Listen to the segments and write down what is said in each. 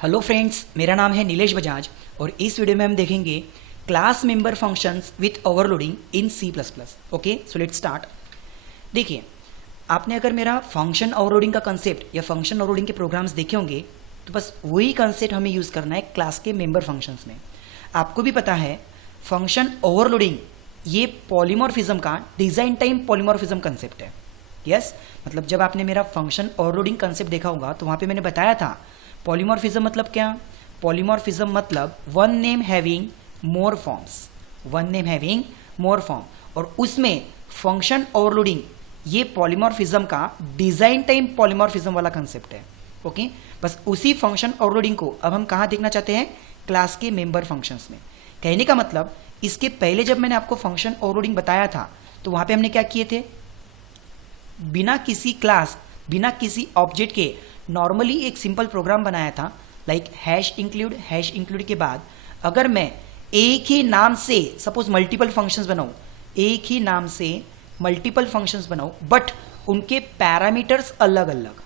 Hello friends, मेरा नाम है नीलेश बजाज और इस वीडियो में हम देखेंगे class member functions with overloading in C++। Okay, so let's start. देखिए, आपने अगर मेरा फंक्शन ओवरलोडिंग का कंसेप्ट या फंक्शन ओवरलोडिंग के प्रोग्राम्स देखे होंगे तो बस वही कंसेप्ट हमें यूज़ करना है क्लास के मेंबर फंक्शंस में। आपको भी पता है फंक्शन ओवरलोडिंग ये पॉलीमॉर्फिज्म का डिज़ाइन टाइम पॉलीमॉर्फिज्म कंसेप्ट है। यस, मतलब जब आपने मेरा फंक्शन ओवरलोडिंग कंसेप्ट देखा होगा तो वहाँ पे मैंने बताया था पॉलीमॉर्फिज्म मतलब क्या। पॉलीमॉर्फिज्म मतलब one name having more forms, one name having more form, और उसमें फंक्शन ओवरलोडिंग ये पॉलीमॉर्फिज्म का डिजाइन टाइम पॉलीमॉर्फिज्म वाला कंसेप्ट है। ओके, बस उसी फंक्शन ओवरलोडिंग को अब हम कहाँ देखना चाहते हैं, क्लास के मेंबर फंक्शंस में। कहने का मतलब इसके पहले जब मैंने आपको फंक्शन ओवरलोडिंग बताया था तो वहां पे हमने क्या किए थे, बिना किसी क्लास बिना किसी ऑब्जेक्ट के नॉर्मली एक सिंपल प्रोग्राम बनाया था, लाइक हैश इंक्लूड के बाद अगर मैं एक ही नाम से सपोज मल्टीपल फंक्शंस बनाऊं, एक ही नाम से मल्टीपल फंक्शंस बनाऊं, बट उनके पैरामीटर्स अलग अलग,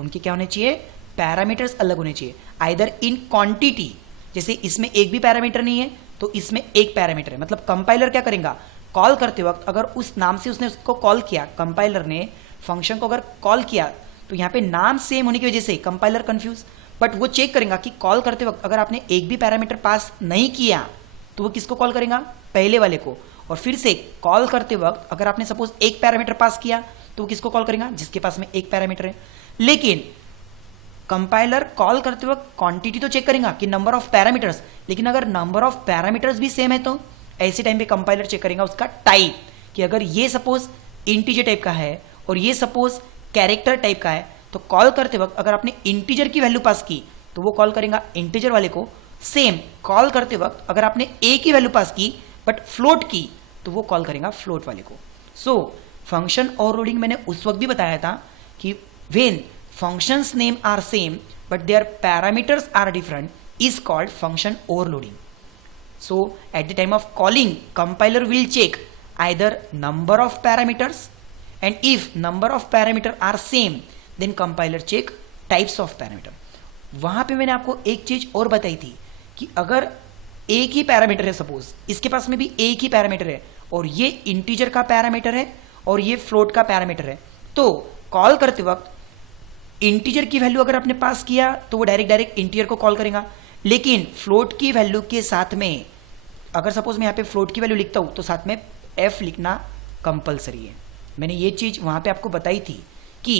उनके क्या होने चाहिए, पैरामीटर्स अलग होने चाहिए। आइदर इन क्वांटिटी, जैसे इसमें एक भी पैरामीटर नहीं है तो इसमें एक पैरामीटर है, मतलब कंपाइलर क्या करेगा, कॉल करते वक्त अगर उस नाम से उसने उसको कॉल किया, कंपाइलर ने फंक्शन को अगर कॉल किया तो यहाँ पे नाम सेम होने की वजह से कंपाइलर कंफ्यूज, बट वो चेक करेगा कि कॉल करते वक्त अगर आपने एक भी पैरामीटर पास नहीं किया तो वो किसको कॉल करेगा, पहले वाले को, और फिर से कॉल करते वक्त अगर आपने सपोज एक पैरामीटर पास किया तो वो किसको कॉल करेगा, जिसके पास में एक पैरामीटर है। लेकिन कंपाइलर कॉल करते वक्त क्वांटिटी तो चेक करेगा कि नंबर ऑफ पैरामीटर्स, लेकिन अगर नंबर ऑफ पैरामीटर्स भी सेम है तो ऐसे टाइम पे कंपाइलर चेक करेगा उसका टाइप, कि अगर ये सपोज इंटीजर टाइप का है और ये सपोज कैरेक्टर टाइप का है तो कॉल करते वक्त अगर आपने इंटीजर की वैल्यू पास की तो वो कॉल करेगा इंटीजर वाले को। सेम कॉल करते वक्त अगर आपने ए की वैल्यू पास की बट फ्लोट की तो वो कॉल करेगा फ्लोट वाले को। सो फंक्शन ओवरलोडिंग मैंने उस वक्त भी बताया था कि when functions name are same but their parameters are different is called function overloading. So at the time of calling, compiler will check either number of parameters, and if number of parameter are same then compiler check types of parameter. वहां पे मैंने आपको एक चीज और बताई थी कि अगर एक ही पैरामीटर है, सपोज इसके पास में भी एक ही पैरामीटर है और ये इंटीजर का पैरामीटर है और ये फ्लोट का पैरामीटर है, तो कॉल करते वक्त इंटीजर की वैल्यू अगर आपने पास किया तो वो डायरेक्ट इंटीजर को कॉल करेगा। लेकिन फ्लोट की वैल्यू के साथ में अगर सपोज मैं यहाँ पे फ्लोट की वैल्यू लिखता हूँ तो साथ में एफ लिखना कंपलसरी है। मैंने ये चीज वहां पे आपको बताई थी कि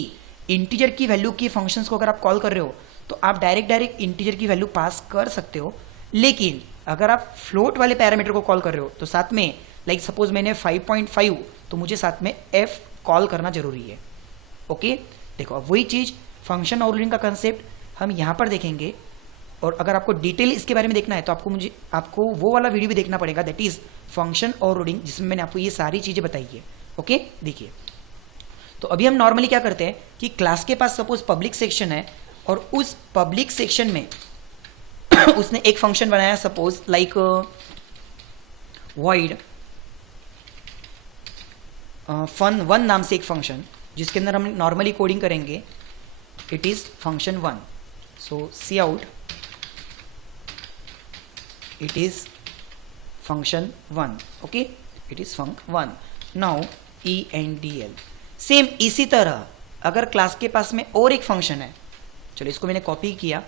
इंटीजर की वैल्यू के फंक्शंस को अगर आप कॉल कर रहे हो तो आप डायरेक्ट इंटीजर की वैल्यू पास कर सकते हो, लेकिन अगर आप फ्लोट वाले पैरामीटर को कॉल कर रहे हो तो साथ में लाइक सपोज मैंने 5.5 तो मुझे साथ में एफ कॉल करना जरूरी है। ओके, देखो अब वही चीज फंक्शन ओवरलोडिंग का कंसेप्ट हम यहाँ पर देखेंगे, और अगर आपको डिटेल इसके बारे में देखना है तो आपको वो वाला वीडियो भी देखना पड़ेगा, दैट इज फंक्शन ओवरलोडिंग, जिसमें मैंने आपको ये सारी चीजें बताई है। ओके, देखिए तो अभी हम नॉर्मली क्या करते हैं कि क्लास के पास सपोज पब्लिक सेक्शन है और उस पब्लिक सेक्शन में उसने एक फंक्शन बनाया, सपोज लाइक void fun1 नाम से एक फंक्शन, जिसके अंदर हम नॉर्मली कोडिंग करेंगे it is function 1. So cout it is function 1. Okay, it is func1. Now endl. Same इसी तरह अगर क्लास के पास में और एक फंक्शन है, चलो इसको मैंने कॉपी किया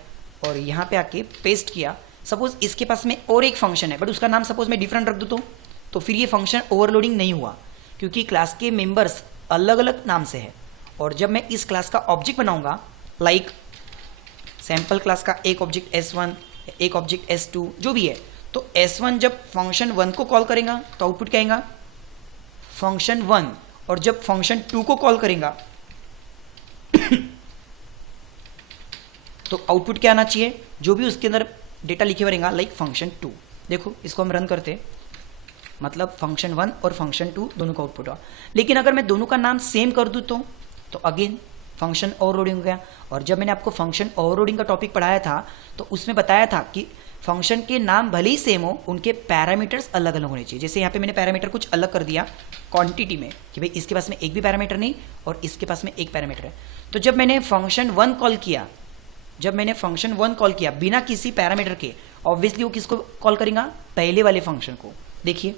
और यहाँ पे आके पेस्ट किया, सपोज इसके पास में और एक फंक्शन है बट उसका नाम सपोज मैं डिफरेंट रख दूँ तो फिर ये फंक्शन ओवरलोडिंग नहीं हुआ, क्योंकि क्लास के मेंबर्स अलग अलग नाम से है। और जब मैं इस क्लास का ऑब्जेक्ट बनाऊंगा, लाइक सैंपल क्लास का एक ऑब्जेक्ट S1, एक ऑब्जेक्ट S2 जो भी है, तो S1 जब फंक्शन 1 को कॉल करेगा तो आउटपुट क्या आएगा, फंक्शन 1, और जब फंक्शन 2 को कॉल करेगा तो आउटपुट क्या आना चाहिए, जो भी उसके अंदर डेटा लिखे हुए रहेगा, लाइक फंक्शन 2। देखो इसको हम रन करते हैं, मतलब फंक्शन 1 और फंक्शन 2 दोनों का आउटपुट हुआ। लेकिन अगर मैं दोनों का नाम सेम कर दूं तो अगेन फंक्शन ओवरलोडिंग हो गया। और जब मैंने आपको फंक्शन ओवरलोडिंग का टॉपिक पढ़ाया था तो उसमें बताया था कि फंक्शन के नाम भले ही सेम हो, उनके पैरामीटर्स अलग अलग होने चाहिए। जैसे यहाँ पे मैंने पैरामीटर कुछ अलग कर दिया क्वांटिटी में कि भाई इसके पास में एक भी पैरामीटर नहीं और इसके पास में एक पैरामीटर है। तो जब मैंने फंक्शन 1 कॉल किया जब मैंने फंक्शन 1 कॉल किया बिना किसी पैरामीटर के, ऑब्वियसली वो किसको कॉल करेगा, पहले वाले फंक्शन को। देखिए,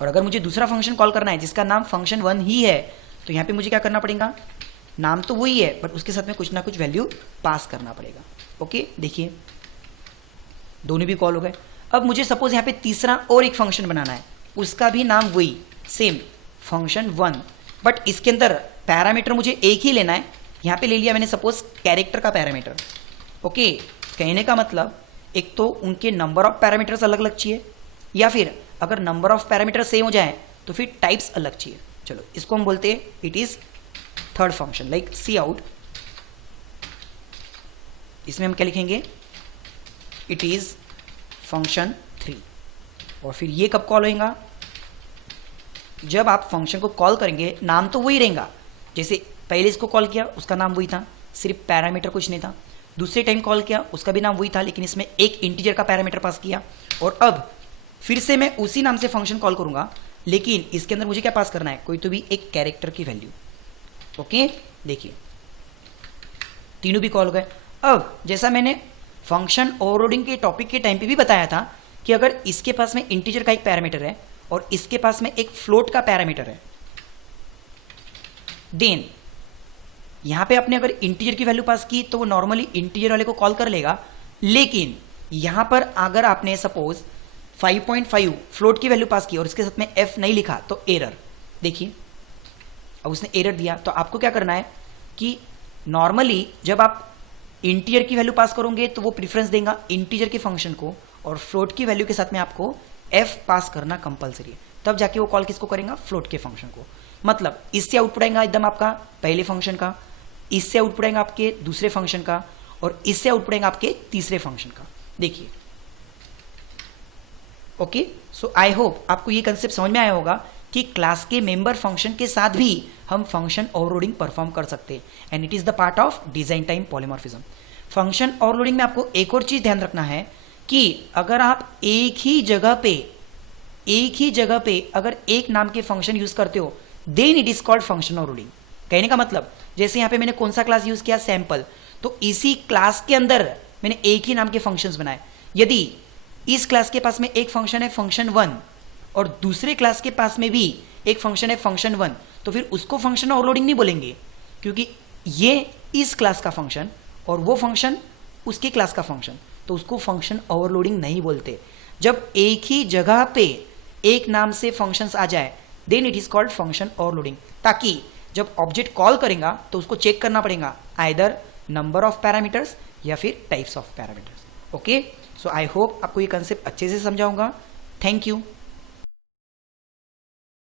और अगर मुझे दूसरा फंक्शन कॉल करना है जिसका नाम फंक्शन 1 ही है, तो यहाँ पे मुझे क्या करना पड़ेगा, नाम तो वही है बट उसके साथ में कुछ ना कुछ वैल्यू पास करना पड़ेगा। ओके, देखिए दोनों भी कॉल हो गए। अब मुझे सपोज यहाँ पे तीसरा और एक फंक्शन बनाना है, उसका भी नाम वही सेम फंक्शन 1, बट इसके अंदर पैरामीटर मुझे एक ही लेना है। यहाँ पे ले लिया मैंने सपोज कैरेक्टर का पैरामीटर। ओके, कहने का मतलब एक तो उनके नंबर ऑफ पैरामीटर्स अलग अलग चाहिए, या फिर अगर नंबर ऑफ पैरामीटर सेम हो जाए तो फिर टाइप्स अलग चाहिए। चलो इसको हम बोलते हैं it is third function, like cout. इसमें हम क्या लिखेंगे, इट इज फंक्शन 3। और फिर ये कब कॉल होगा, जब आप फंक्शन को कॉल करेंगे नाम तो वही रहेगा, जैसे पहले इसको कॉल किया उसका नाम वही था, सिर्फ पैरामीटर कुछ नहीं था। दूसरे टाइम कॉल किया उसका भी नाम वही था, लेकिन इसमें एक इंटीजर का पैरामीटर पास किया। और अब फिर से मैं उसी नाम से फंक्शन कॉल करूंगा, लेकिन इसके अंदर मुझे क्या पास करना है, कोई तो भी एक कैरेक्टर की वैल्यू। ओके, देखिए तीनों भी कॉल हो गए। अब जैसा मैंने फंक्शन ओवरलोडिंग के टॉपिक के टाइम पे भी बताया था कि अगर इसके पास में इंटीजर का एक पैरामीटर है और इसके पास में एक फ्लोट का पैरामीटर है, देन यहां पे आपने अगर इंटीजर की वैल्यू पास की तो वो नॉर्मली इंटीजर वाले को कॉल कर लेगा, लेकिन यहां पर अगर आपने सपोज 5.5 फ्लोट की वैल्यू पास की और इसके साथ में f नहीं लिखा तो एरर। देखिए अब उसने एरर दिया, तो आपको क्या करना है कि नॉर्मली जब आप इंटीजर की वैल्यू पास करोगे तो वो प्रेफरेंस देगा इंटीजर के फंक्शन को, और फ्लोट की वैल्यू के साथ में आपको f पास करना कंपलसरी है, तब जाके वो कॉल किसको करेगा, फ्लोट के फंक्शन को। मतलब इससे आउटपुट आएगा एकदम आपका पहले फंक्शन का, इससे आउटपुट आएगा आपके दूसरे फंक्शन का, और इससे आउटपुट आएगा आपके तीसरे फंक्शन का। देखिए ओके, सो आई होप आपको ये कंसेप्ट समझ में आया होगा कि क्लास के मेंबर फंक्शन के साथ भी हम फंक्शन ओवरलोडिंग परफॉर्म कर सकते हैं, and it is the part of design time polymorphism. Function overloading में आपको एक और चीज ध्यान रखना है कि अगर आप एक ही जगह पे अगर एक नाम के फंक्शन यूज करते हो, then it is called function overloading. कहने का मतलब जैसे यहाँ पे मैंने कौन सा क्लास यूज किया, सैंपल, तो इसी क्लास के अंदर मैंने एक ही नाम के फंक्शंस बनाए। यदि इस क्लास के पास में एक फंक्शन है फंक्शन 1 और दूसरे क्लास के पास में भी एक फंक्शन है फंक्शन 1, तो फिर उसको फंक्शन ओवरलोडिंग नहीं बोलेंगे, क्योंकि ये इस क्लास का फंक्शन और वो फंक्शन उसकी क्लास का फंक्शन, तो उसको फंक्शन ओवरलोडिंग नहीं बोलते। जब एक ही जगह पे एक नाम से फंक्शंस आ जाए, then it is called function overloading, ताकि जब ऑब्जेक्ट कॉल करेगा तो उसको चेक करना पड़ेगा आइदर नंबर ऑफ पैरामीटर्स या फिर types of parameters. Okay, so I hope आपको ये कंसेप्ट अच्छे से समझाऊंगा। Thank you.